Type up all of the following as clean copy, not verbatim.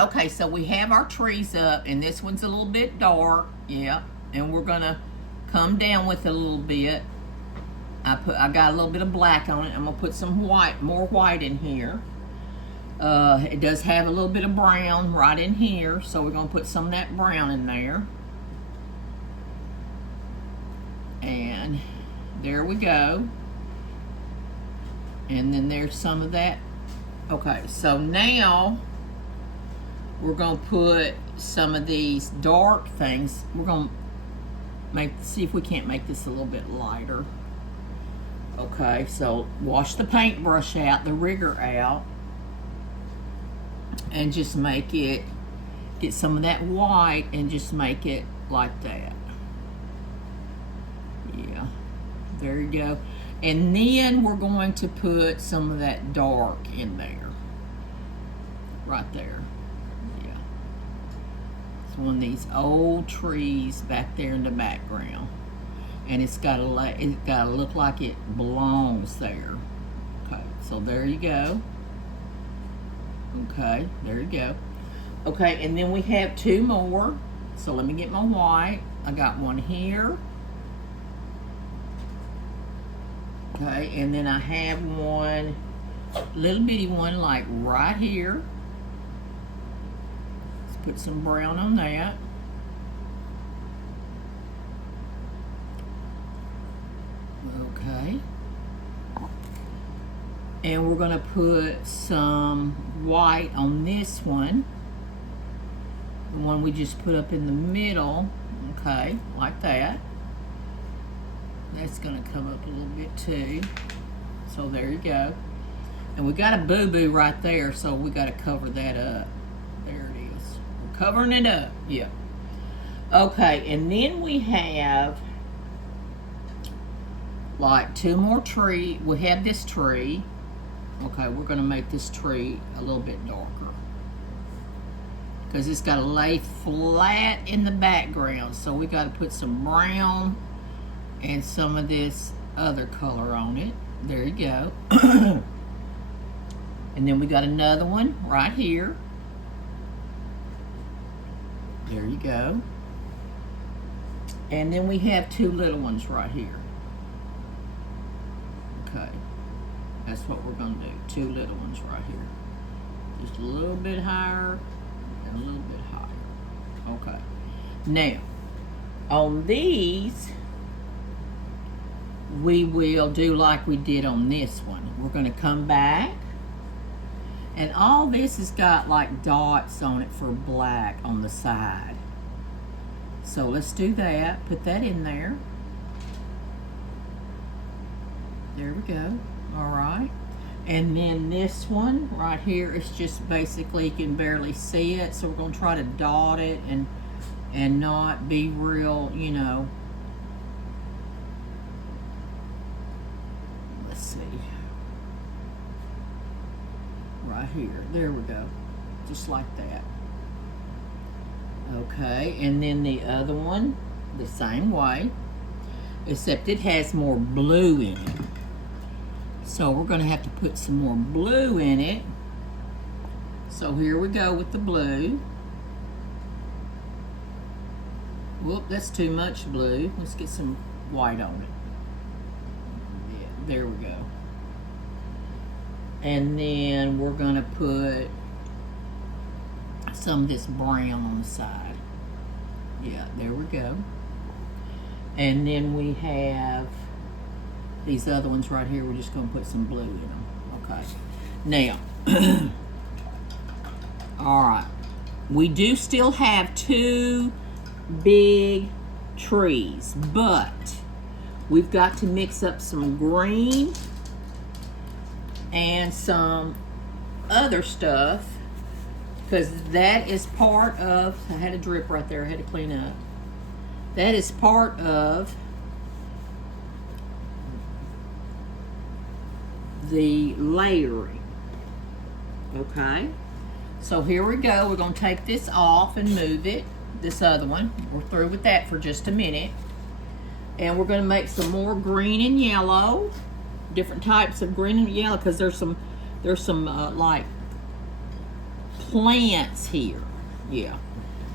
Okay, so we have our trees up, and this one's a little bit dark, yeah. And we're gonna come down with it a little bit. I got a little bit of black on it. I'm gonna put some white, more white in here. It does have a little bit of brown right in here, so we're gonna put some of that brown in there. And there we go. And then there's some of that. Okay, so now we're gonna put some of these dark things. We're gonna see if we can't make this a little bit lighter. Okay, so wash the paintbrush out, the rigger out, and just make it, get some of that white and just make it like that. Yeah, there you go. And then we're going to put some of that dark in there. Right there. Yeah. It's one of these old trees back there in the background. And it's gotta look like it belongs there. Okay, so there you go. Okay, there you go. Okay, and then we have two more. So let me get my white. I got one here. Okay, and then I have one, little bitty one like right here. Let's put some brown on that. Okay. And we're gonna put some white on this one. The one we just put up in the middle. Okay, like that. That's gonna come up a little bit too. So there you go. And we got a boo-boo right there, so we gotta cover that up. There it is. We're covering it up, yeah. Okay, and then we have like two more trees. We have this tree. Okay, we're gonna make this tree a little bit darker because it's gotta lay flat in the background. So we gotta put some brown and some of this other color on it. There you go. And then we got another one right here. There you go. And then we have two little ones right here. Okay. That's what we're gonna do. Two little ones right here. Just a little bit higher and a little bit higher. Okay. Now, on these, we will do like we did on this one. We're gonna come back, and all this has got like dots on it for black on the side. So let's do that. Put that in there. There we go. All right. And then this one right here is just basically, you can barely see it. So we're going to try to dot it and not be real, you know. Let's see. Right here. There we go. Just like that. Okay. And then the other one, the same way, except it has more blue in it. So we're going to have to put some more blue in it. So here we go with the blue. Whoop, that's too much blue. Let's get some white on it. Yeah, there we go. And then we're going to put some of this brown on the side. Yeah, there we go. And then we have these other ones right here. We're just going to put some blue in them. Okay. Now, all right. We do still have two big trees, but we've got to mix up some green and some other stuff, because that is part of, I had a drip right there, I had to clean up. That is part of the layering. Okay, so here we go. We're going to take this off and move it, this other one. We're through with that for just a minute, and we're going to make some more green and yellow, different types of green and yellow, because there's some like plants here. Yeah.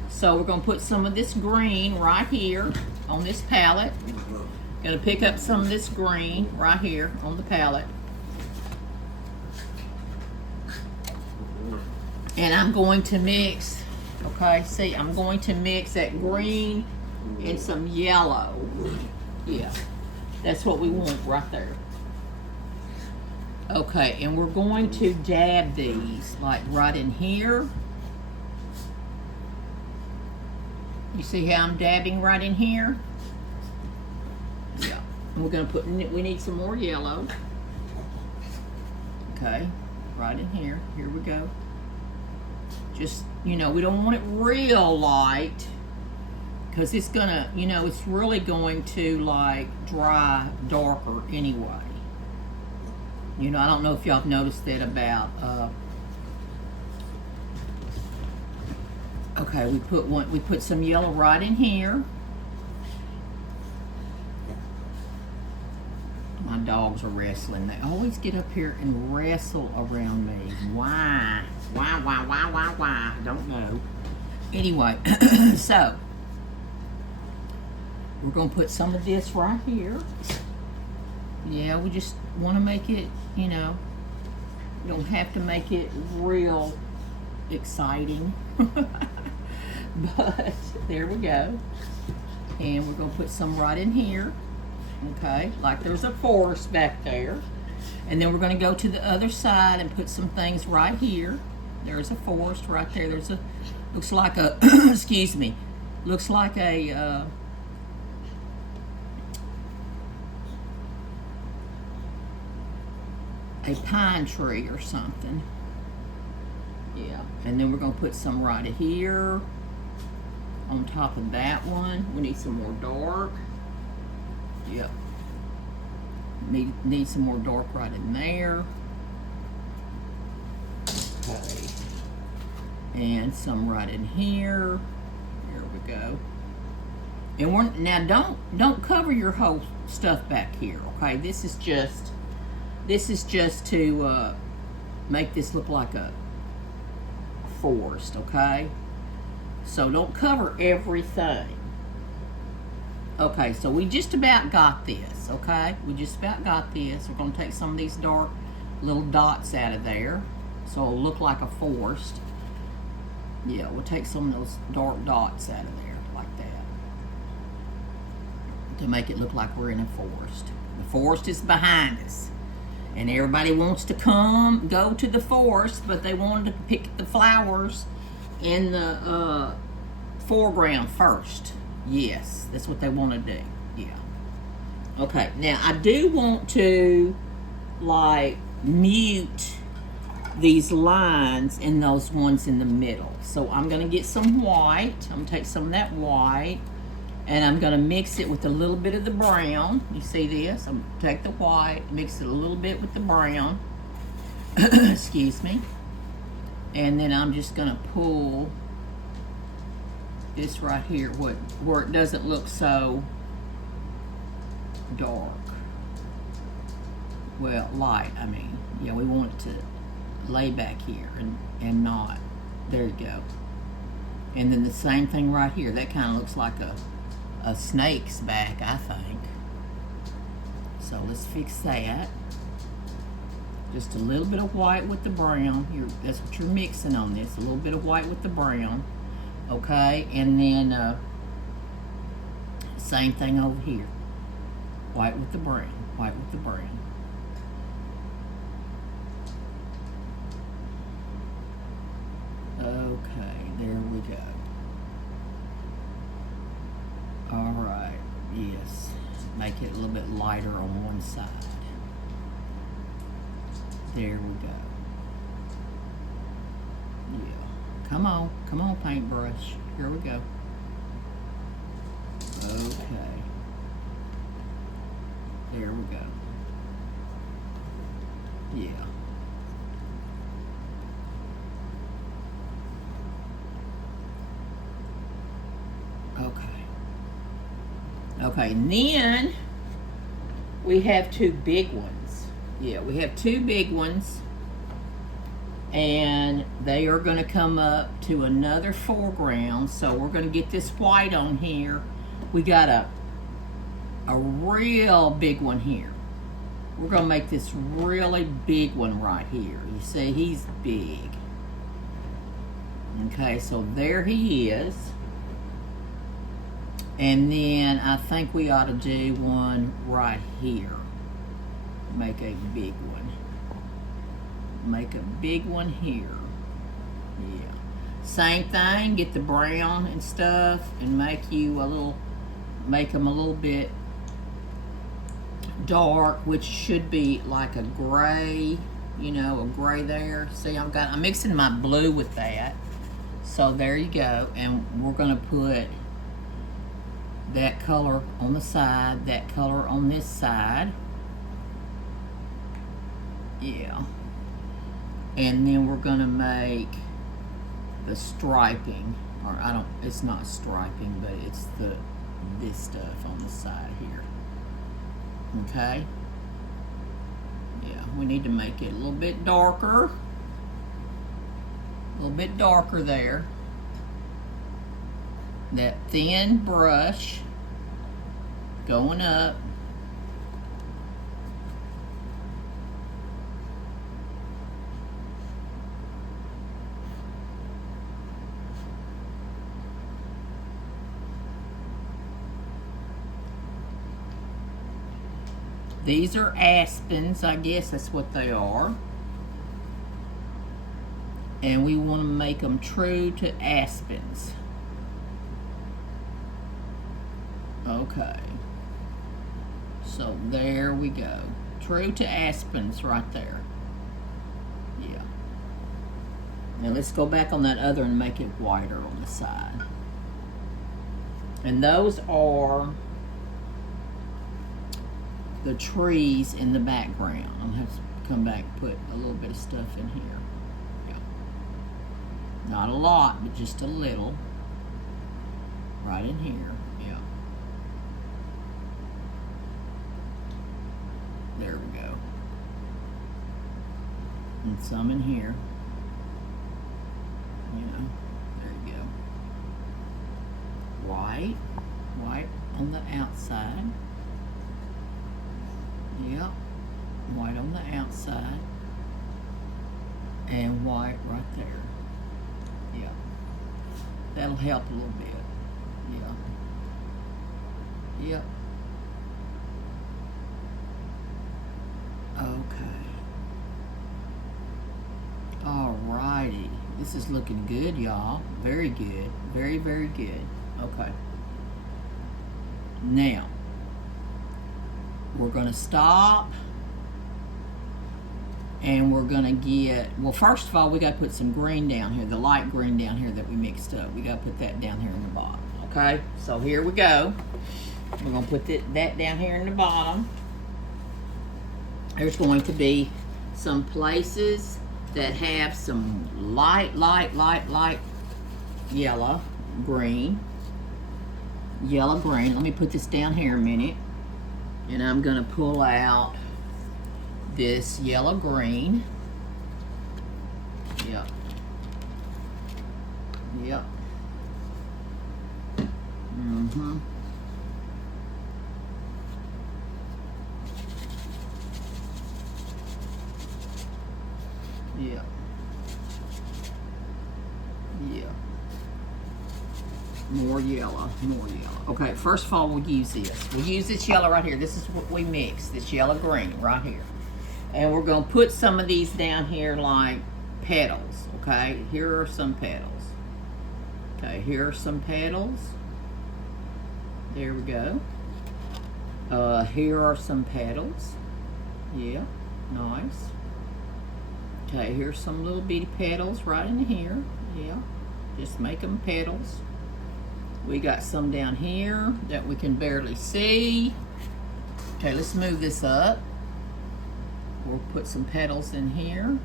So we're going to put some of this green right here on this palette. Going to pick up some of this green right here on the palette. And I'm going to mix, okay, see, I'm going to mix that green and some yellow. Yeah, that's what we want right there. Okay, and we're going to dab these, like right in here. You see how I'm dabbing right in here? Yeah, and we're gonna put, we need some more yellow. Okay, right in here, here we go. Just, you know, we don't want it real light because it's gonna, you know, it's really going to like dry darker anyway. You know, I don't know if y'all have noticed that about, okay, we put some yellow right in here. My dogs are wrestling. They always get up here and wrestle around me. Why? Why? I don't know. Anyway, so we're going to put some of this right here. Yeah, we just want to make it, you know, you don't have to make it real exciting. But there we go. And we're going to put some right in here. Okay, like there's a forest back there. And then we're going to go to the other side and put some things right here. There's a forest right there. There's a, looks like a, excuse me, looks like a pine tree or something. Yeah, and then we're going to put some right here on top of that one. We need some more dark. Yep. Need some more dark right in there. Okay. And some right in here. There we go. And we're now don't cover your whole stuff back here, okay? This is just to make this look like a forest, okay? So don't cover everything. Okay, so we just about got this, okay? We just about got this. We're going to take some of these dark little dots out of there so it'll look like a forest. Yeah, we'll take some of those dark dots out of there like that to make it look like we're in a forest. The forest is behind us. And everybody wants to go to the forest, but they wanted to pick the flowers in the foreground first. Yes, that's what they want to do. Yeah. Okay, now I do want to like mute these lines and those ones in the middle. So I'm going to get some white. I'm going to take some of that white and I'm going to mix it with a little bit of the brown. You see this? I'm going to take the white, mix it a little bit with the brown. Excuse me. And then I'm just going to pull this right here where it doesn't look so dark. Well, light, I mean. Yeah, we want it to lay back here and not. There you go. And then the same thing right here. That kind of looks like a snake's back, I think. So let's fix that. Just a little bit of white with the brown. That's what you're mixing on this. A little bit of white with the brown. Okay, and then same thing over here. White with the brown. White with the brown. Okay, there we go. All right, yes. Make it a little bit lighter on one side. There we go. Yeah. Come on, paintbrush. Here we go. Okay. There we go. Yeah. Okay, and then we have two big ones. Yeah, we have two big ones. and they are going to come up to another foreground. So we're going to get this white on here. We got a real big one here. We're going to make this really big one right here. You see, he's big. Okay, so there he is. And then I think we ought to do one right here. Make a big one. Make a big one here. Yeah. Same thing, get the brown and stuff and make them a little bit dark, which should be like a gray, you know, a gray there. See, I'm mixing my blue with that. So there you go. And we're gonna put that color on the side, that color on this side. Yeah. And then we're gonna make the striping, or it's not striping, but it's this stuff on the side here. Okay? Yeah, we need to make it a little bit darker. A little bit darker there. That thin brush going up. These are aspens, I guess that's what they are. And we want to make them true to aspens. Okay. So there we go. True to aspens right there. Yeah. Now let's go back on that other and make it whiter on the side. And those are the trees in the background. I'm gonna have to come back and put a little bit of stuff in here. Yeah. Not a lot, but just a little. Right in here. Yeah. There we go. And some in here. You know, there you go. White. White on the outside. Yep, white on the outside and white right there. Yeah, that'll help a little bit. Yeah. Yep. Okay. Alrighty. This is looking good, y'all. Very good. Very, very good. Okay. Now, we're going to stop and we're going to get, well, first of all, we got to put some green down here, the light green down here that we mixed up. We got to put that down here in the bottom. Okay, so here we go. We're going to put that down here in the bottom. There's going to be some places that have some light yellow green. Let me put this down here a minute. And I'm going to pull out this yellow green. Yep. Yep. Mm-hmm. Yeah. Yeah. More yellow, more yellow. Okay, first of all, we'll use this. We'll use this yellow right here. This is what we mix, this yellow green right here. And we're going to put some of these down here like petals, okay? Here are some petals. Okay, here are some petals. There we go. Here are some petals. Yeah, nice. Okay, here's some little bitty petals right in here. Yeah, just make them petals. We got some down here that we can barely see. Okay, let's move this up. We'll put some petals in here.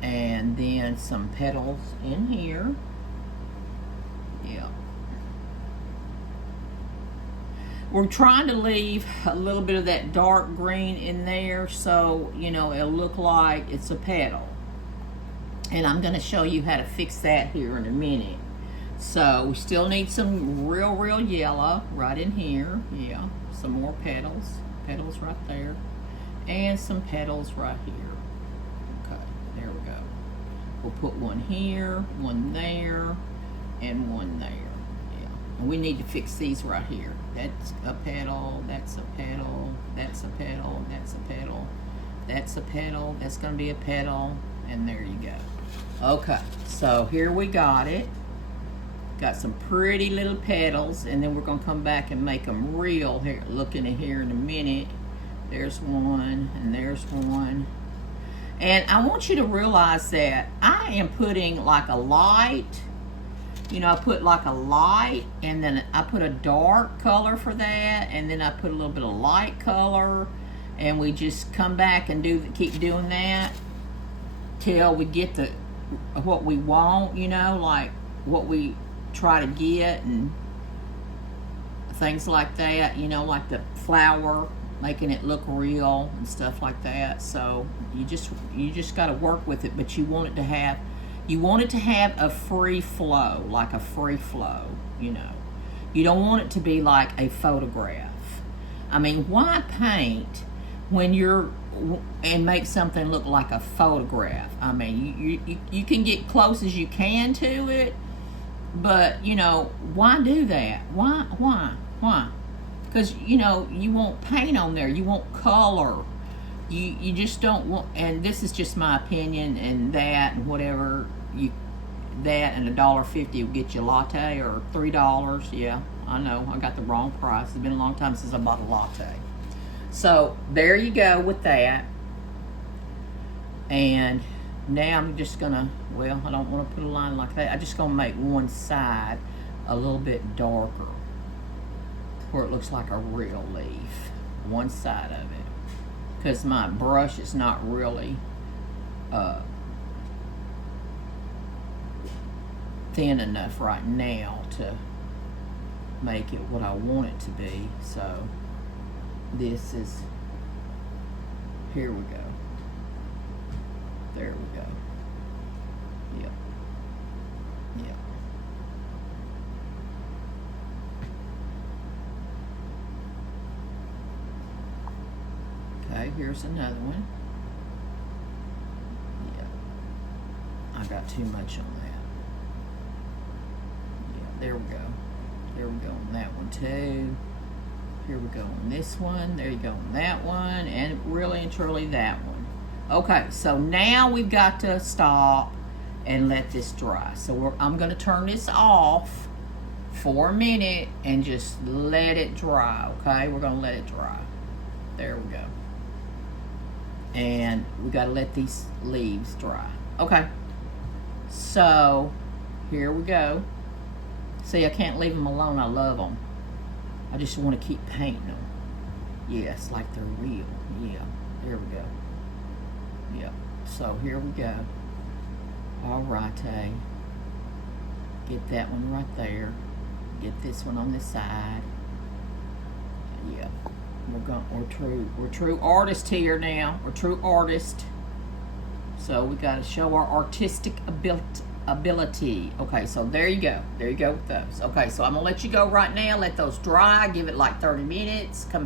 Yeah. And then some petals in here. Yeah. We're trying to leave a little bit of that dark green in there so, you know, it'll look like it's a petal. And I'm going to show you how to fix that here in a minute. So we still need some real yellow right in here. Yeah, some more petals. Petals right there. And some petals right here. Okay, there we go. We'll put one here, one there, and one there. Yeah, and we need to fix these right here. That's a petal, that's a petal, that's a petal, that's a petal, that's a petal, that's going to be a petal, and there you go. Okay, so here we got it. Got some pretty little petals, and then we're going to come back and make them real here. Looking at here in a minute. There's one, and there's one. And I want you to realize that I am putting like a light. You know, I put like a light, and then I put a dark color for that, and then I put a little bit of light color, and we just come back and keep doing that till we get what we want, you know, like what we try to get and things like that, you know, like the flower, making it look real and stuff like that. So you just got to work with it, but you want it to have a free flow, like a free flow, you know. You don't want it to be like a photograph. I mean, why paint when and make something look like a photograph? I mean, you can get close as you can to it, but, you know, why do that? Why? Because, you know, you want paint on there. You want color. You just don't want, and this is just my opinion, and that and whatever, that and $1.50 will get you a latte, or $3. Yeah, I know, I got the wrong price. It's been a long time since I bought a latte. So there you go with that. And now I'm just gonna, well, I don't want to put a line like that. I'm just gonna make one side a little bit darker where it looks like a real leaf, one side of it, because my brush is not really thin enough right now to make it what I want it to be. So this is, here we go, there we go. Yep. Okay, here's another one. Yeah, I got too much on that. Yeah, there we go. There we go on that one too. Here we go on this one. There you go on that one, and really and truly that one. Okay, so now we've got to stop and let this dry. So I'm going to turn this off for a minute and just let it dry. Okay, we're going to let it dry. There we go. And we got to let these leaves dry. Okay, so here we go. See, I can't leave them alone. I love them. I just want to keep painting them. Yes, like they're real. Yeah, there we go. Yep, so here we go. All righty. Get that one right there. Get this one on this side. Yeah. We're true artists here now. We're true artists. So we got to show our artistic ability. Okay, so there you go. There you go with those. Okay, so I'm gonna let you go right now. Let those dry. Give it like 30 minutes. Come